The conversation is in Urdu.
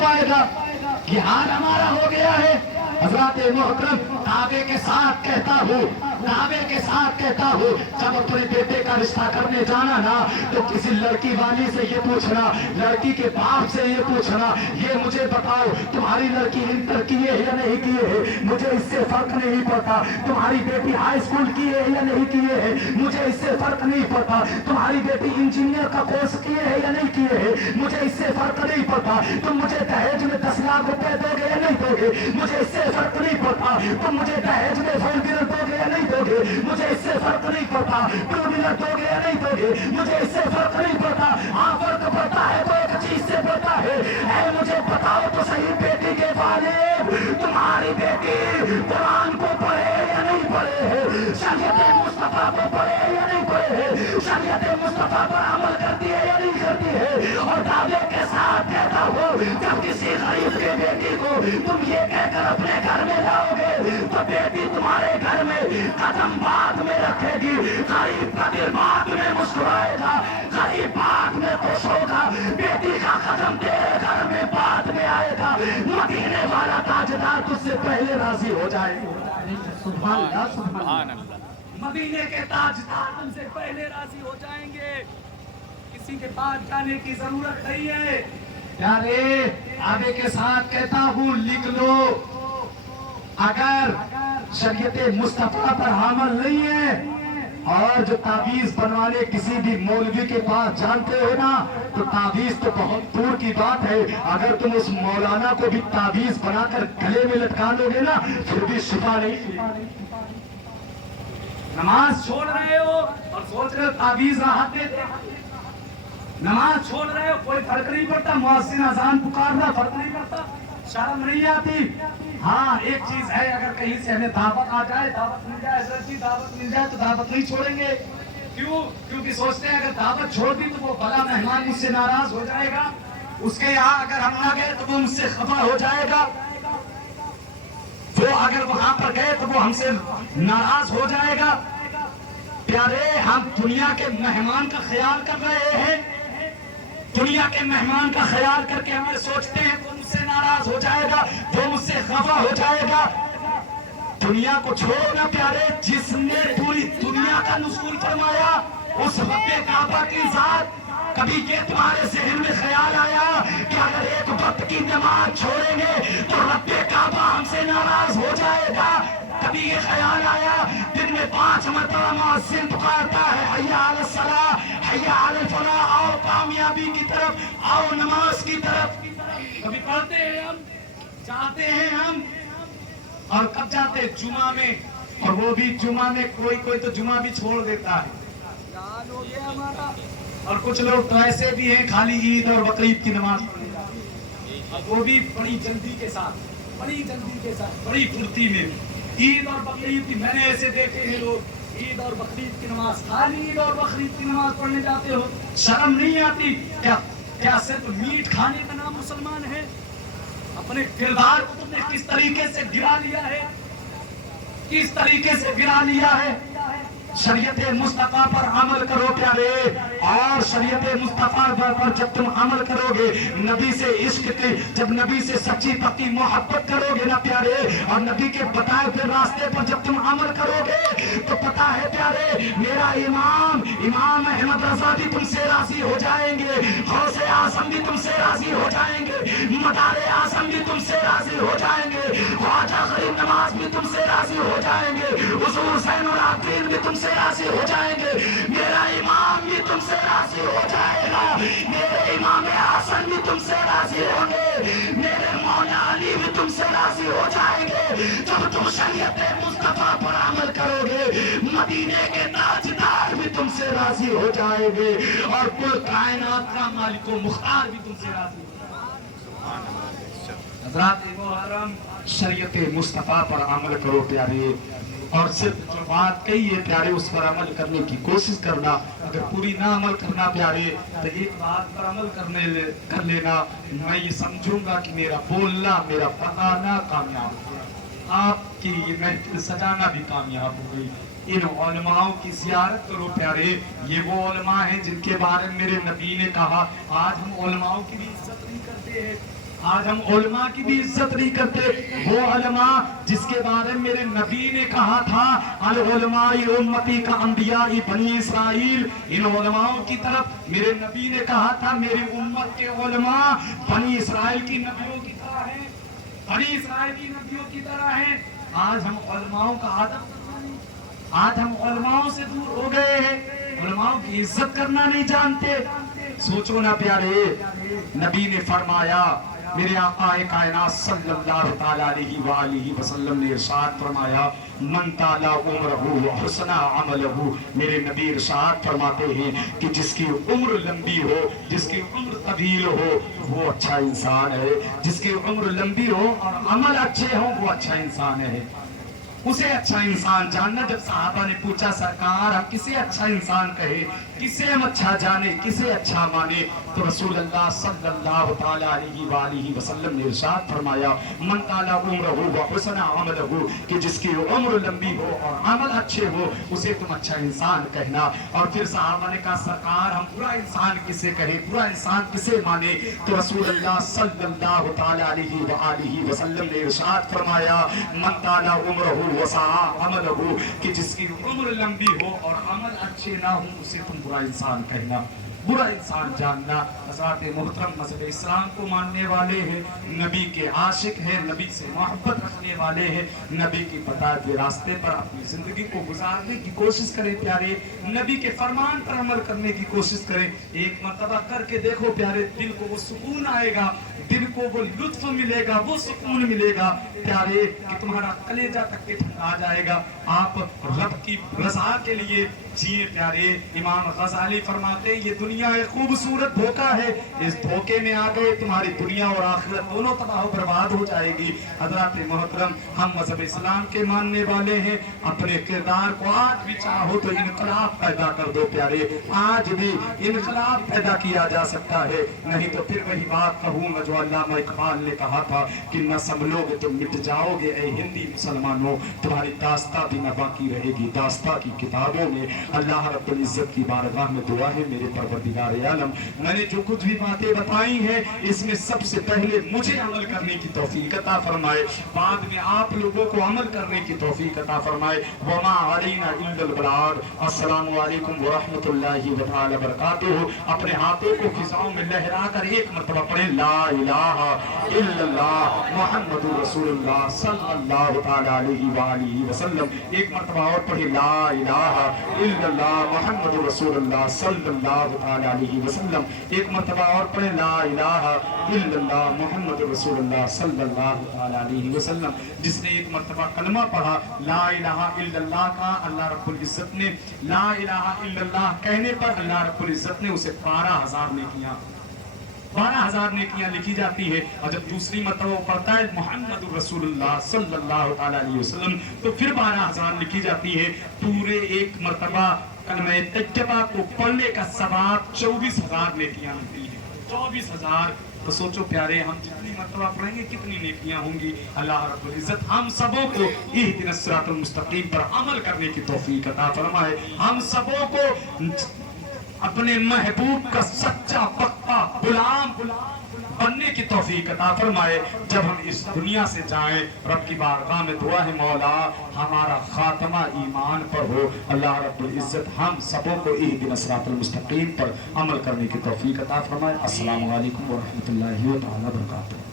پائے گا. یہ حال ہمارا ہو گیا ہے. حضرات محترم کعبے کے ساتھ کہتا ہوں, کعبے کے ساتھ کہتا ہوں, جب اپنے بیٹے کا رشتہ کرنے جانا نا تو کسی لڑکی والی سے یہ پوچھنا, لڑکی کے باپ سے یہ پوچھنا, یہ مجھے بتاؤ تمہاری لڑکی انٹر کیے ہے یا نہیں کیے ہے, مجھے اس سے فرق نہیں پڑتا. تمہاری بیٹی ہائی اسکول کیے ہے یا نہیں کیے ہے, مجھے اس سے فرق نہیں پڑتا. تمہاری بیٹی انجینئر کا کورس کیے ہے یا نہیں کیے ہے, مجھے اس سے فرق نہیں پڑتا. تم مجھے دہیج میں 10 لاکھ روپے دو گے یا نہیں دو گے, مجھے اس سے فرق نہیں پڑتا. تم مجھے دہیج میں فورچونر دو گے یا نہیں دو گے, مجھے اس سے فرق نہیں پڑتا. ٹو ویلر دو گے یا نہیں دو گے, مجھے اس سے فرق نہیں پڑتا. ہاں فرق پڑتا ہے تو ایک چیز سے پڑتا ہے, اے مجھے بتاؤ تو صحیح بیٹی کے والد, تمہاری بیٹی قرآن کو پڑھے یا نہیں پڑھے ہے, شریعت مصطفیٰ کو پڑھے یا نہیں پڑھے ہے, شریعت مصطفیٰ پر عمل کرتی ہے یا نہیں کرتی ہے. اور دعوے کے ساتھ کہتا ہوں جب کسی غریب کے بیٹی کو تم یہ کہہ کر اپنے گھر میں لاؤ گے تو بیٹی تمہارے گھر میں قدم بعد میں رکھے گی, غریب کا دل بعد میں مسکرائے گا, غریب بعد میں خوش ہوگا, بیٹی کا قدم تیرے گھر میں بعد میں آئے گا. مدینے والا تاجدار تجھ سے پہلے راضی ہو جائے گا. سبحان اللہ, سبحان اللہ. مدینے کے تاجدار تم سے پہلے راضی ہو جائیں گے, کسی کے پاس جانے کی ضرورت نہیں ہے. پیارے آگے کے ساتھ کہتا ہوں لکھ لو, اگر شریعت مصطفیٰ پر عمل نہیں ہے اور جو تعویذ بنوانے کسی بھی مولوی کے پاس جانتے ہو نا, تو تعویذ تو بہت دور کی بات ہے. اگر تم اس مولانا کو بھی تعویذ بنا کر گلے میں لٹکا لو گے نا پھر بھی شفا نہیں. نماز چھوڑ رہے ہو اور سوچ رہے ہو تعویذ راحت دیتے, نماز چھوڑ رہے ہو کوئی فرق نہیں پڑتا, مؤذن اذان پکارنا فرق نہیں پڑتا, شرم نہیں آتی. ہاں ایک چیز ہے, اگر کہیں سے ہمیں دعوت آ جائے, دعوت مل جائے, حضرت جی دعوت مل جائے تو دعوت نہیں چھوڑیں گے. کیوں؟ کیونکہ سوچتے ہیں اگر دعوت چھوڑ دی تو وہ بڑا مہمان مجھ سے ناراض ہو جائے گا, اس کے یہاں اگر ہم نہ گئے تو وہ مجھ سے خفا ہو جائے گا, وہ اگر وہاں پر گئے تو وہ ہم سے ناراض ہو جائے گا. پیارے ہم دنیا کے مہمان کا خیال کر رہے ہیں, دنیا کے مہمان کا خیال کر کے ہمیں سوچتے ہیں وہ مجھ سے ناراض ہو جائے گا, وہ مجھ سے خفا ہو جائے گا. دنیا کو چھوڑو نا پیارے, جس نے پوری دنیا کا نزول فرمایا اس رب کعبہ کی ذات. کبھی یہ تمہارے ذہن میں خیال آیا کہ اگر ایک وقت کی نماز چھوڑیں گے تو رب کعبہ ہم سے ناراض ہو جائے گا؟ کبھی یہ خیال آیا دن میں 5 مرتبہ مؤذن پکارتا ہے حی علی الصلاۃ حی علی الفلاح, آؤ کامیابی کی طرف, آؤ نماز کی طرف. کبھی پڑھتے ہیں ہم, جاتے ہیں ہم, اور کب جاتے ہیں جمعہ میں, اور وہ بھی جمعہ میں کوئی تو جمعہ بھی چھوڑ دیتا ہے, یاد ہو گیا ہمارا. اور کچھ لوگ تو ایسے بھی ہیں خالی عید اور بقرعید کی نماز پڑھنے جاتے ہیں, اور وہ بھی بڑی جلدی کے ساتھ, بڑی جلدی کے ساتھ, بڑی پھرتی میں. عید اور بقرعید کی میں نے ایسے دیکھے ہیں لوگ عید اور بقرعید کی نماز, خالی عید اور بقرعید کی نماز پڑھنے جاتے ہو, شرم نہیں آتی کیا صرف میٹ کھانے کا نام مسلمان ہے؟ اپنے کردار کو تم نے کس طریقے سے گرا لیا ہے, کس طریقے سے گرا لیا ہے. شریعت مصطفیٰ پر عمل کرو پیارے, اور شریعت مصطفیٰ پر جب تم عمل کرو گے, نبی سے عشق کی, جب نبی سے سچی پکی محبت کرو گے نا پیارے, اور نبی کے بتائے ہوئے راستے پر جب تم عمل کرو گے تو پتا ہے پیارے میرا امام احمد رضا بھی تم سے راضی ہو جائیں گے, غوث اعظم بھی تم سے راضی ہو جائیں گے, مدار اعظم بھی تم سے راضی ہو جائیں گے, خواجہ غریب نواز بھی تم سے راضی ہو جائیں گے, حضور زین العابدین بھی تم سے راضی ہو جائیں گے, میرا امام بھی تم سے راضی ہو جائے گا, میرے امام حسن بھی تم سے راضی ہوں گے, میرے مولا علی بھی تم سے راضی ہو جائیں گے. جب تم شریعت مصطفیٰ پر عمل کرو گے مدینے کے تاجدار بھی تم سے راضی ہو جائیں گے, اور کل کائنات کا مالک و مختار بھی تم سے راضی ہو جائے گا. حضرات محترم شریعت مصطفیٰ پر عمل کرو پیارے, اور صرف جو بات کہی ہے پیارے اس پر عمل کرنے کی کوشش کرنا. اگر پوری نہ عمل کرنا پیارے تو ایک بات پر عمل کر لینا, میں یہ سمجھوں گا کہ میرا بولنا, میرا بتانا کامیاب ہو گیا, آپ کی یہ محفل سجانا بھی کامیاب ہو گئی. ان علماؤں کی زیارت کرو پیارے, یہ وہ علماء ہیں جن کے بارے میں میرے نبی نے کہا. آج ہم علماؤں کی بھی عزت نہیں کرتے ہیں, آج ہم علماء کی بھی عزت نہیں کرتے. وہ علماء جس کے بارے میں میرے نبی نے کہا تھا العلماء امتی کا انبیاء بنی اسرائیل. ان علماؤں کی طرف میرے نبی نے کہا تھا میری امت کے علماء بنی اسرائیل کی نبیوں کی طرح ہیں, بنی اسرائیل کی نبیوں کی طرح ہیں. آج ہم علماؤں کا ادب کرنا نہیں, آج ہم علماؤں سے دور ہو گئے ہیں, علماؤں کی عزت کرنا نہیں جانتے. سوچو نا پیارے, نبی نے فرمایا, میرے آقا کائنات صلی اللہ تعالی علیہ وآلہ وسلم نے ارشاد فرمایا من طال عمرہ وحسن عملہ. میرے نبی ارشاد فرماتے ہیں کہ جس کی عمر لمبی ہو, جس کی عمر طویل ہو, وہ اچھا انسان ہے. جس کی عمر لمبی ہو اور عمل اچھے ہوں وہ اچھا انسان ہے. اسے اچھا انسان جاننا. جب صحابہ نے پوچھا سرکار ہم کسے اچھا انسان کہے, کسے ہم اچھا جانے, کسے اچھا مانے, تو رسول اللہ صلی اللہ تعالی علیہ وآلہ وسلم نے ارشاد فرمایا من طال عمرہ وحسن عملہ, کہ جس کی عمر لمبی ہو اور عمل اچھے ہو اسے تم اچھا انسان کہنا. اور پھر صحابہ نے کہا سرکار ہم برا انسان کسے کہیں, برا انسان کسے مانے, تو رسول اللہ صلی اللہ تعالی علیہ وآلہ وسلم نے ارشاد فرمایا من طال عمرہ وسع عملہ, کہ جس کی عمر لمبی ہو اور عمل اچھے نہ ہوں اسے تم برا انسان کہنا, برا انسان جاننا. حضرات محترم مذہب اسلام کو ماننے والے ہیں, نبی کے عاشق ہیں, نبی سے محبت رکھنے والے ہیں, نبی کی بتائے ہوئے راستے پر اپنی زندگی کو گزارنے کی کوشش کریں پیارے, نبی کے فرمان پر عمل کرنے کی کوشش کریں. ایک مرتبہ کر کے دیکھو پیارے, دل کو وہ سکون آئے گا, دل کو وہ لطف ملے گا, وہ سکون ملے گا پیارے کہ تمہارا کلیجہ تک کے ٹھنڈا جائے گا. آپ رب کی رضا کے لیے جیے پیارے. امام غزالی فرماتے ہیں یہ دنیا ایک خوبصورت دھوکہ ہے, اس دھوکے میں آ گئے تمہاری دنیا اور آخرت دونوں تباہ و برباد ہو جائے گی. حضرات محترم ہم مذہب اسلام کے ماننے والے ہیں, اپنے کردار کو آج بھی چاہو تو انقلاب پیدا کر دو پیارے, آج بھی انقلاب پیدا کیا جا سکتا ہے. نہیں تو پھر وہی بات کہوں گا جو علامہ اقبال نے کہا تھا کہ نہ سنبھلو گے تو مٹ جاؤ گے اے ہندی مسلمانوں, تمہاری داستان بھی نہ باقی رہے گی. داستان کی کتابوں میں اللہ رب العزت کی بارگاہ میں دعا ہے میرے پروردگار عالم, میں نے جو کچھ بھی باتیں بتائی ہیں اس میں سب سے پہلے مجھے عمل کرنے کی توفیق عطا فرمائے, بعد میں آپ لوگوں کو عمل کرنے کی توفیق عطا فرمائے. وما علینا الا البلاغ. السلام علیکم ورحمۃ اللہ تعالی وبرکاتہ. اپنے ہاتھوں کو فضاؤں میں لہرا کر ایک مرتبہ پڑھیں لا الہ الا اللہ محمد رسول اللہ صلی اللہ تعالی علیہ وآلہ وسلم. ایک مرتبہ اور پڑھیں لا الہ الا اللہ محمد رسول اللہ صلی اللہ تعالی علیہ وسلم. ایک مرتبہ اور پڑھیں لا الہ الا اللہ محمد رسول اللہ صلی اللہ تعالی علیہ وسلم. جس نے ایک مرتبہ کلمہ پڑھا لا الہ الا اللہ کا, اللہ رب العزت نے لا الہ الا اللہ کہنے پر اللہ رب العزت نے اسے 12,000 نیکیاں 12,000 نیکیاں لکھی جاتی ہے. اور جب دوسری مرتبہ وہ پڑھتا ہے محمد رسول اللہ صلی اللہ تعالی علیہ وسلم تو پھر 12,000 لکھی جاتی ہے. پورے ایک مرتبہ کلمہ طیبہ کو پڑھنے کا ثواب 24,000 نیکیاں ملتی ہیں. 24,000. تو سوچو پیارے ہم جتنی مرتبہ پڑھیں گے کتنی نیکیاں ہوں گی. اللہ رب العزت ہم سبوں کو اہدنا الصراط المستقیم پر عمل کرنے کی توفیق عطا فرمائے. ہم سبوں کو اپنے محبوب کا سچا پکا غلام بننے کی توفیق عطا فرمائے. جب ہم اس دنیا سے جائیں رب کی بارگاہ میں دعا ہے مولا ہمارا خاتمہ ایمان پر ہو. اللہ رب العزت ہم سبوں کو اہدنا الصراط المستقیم پر عمل کرنے کی توفیق عطا فرمائے. السلام علیکم ورحمۃ اللہ تعالی وبرکاتہ.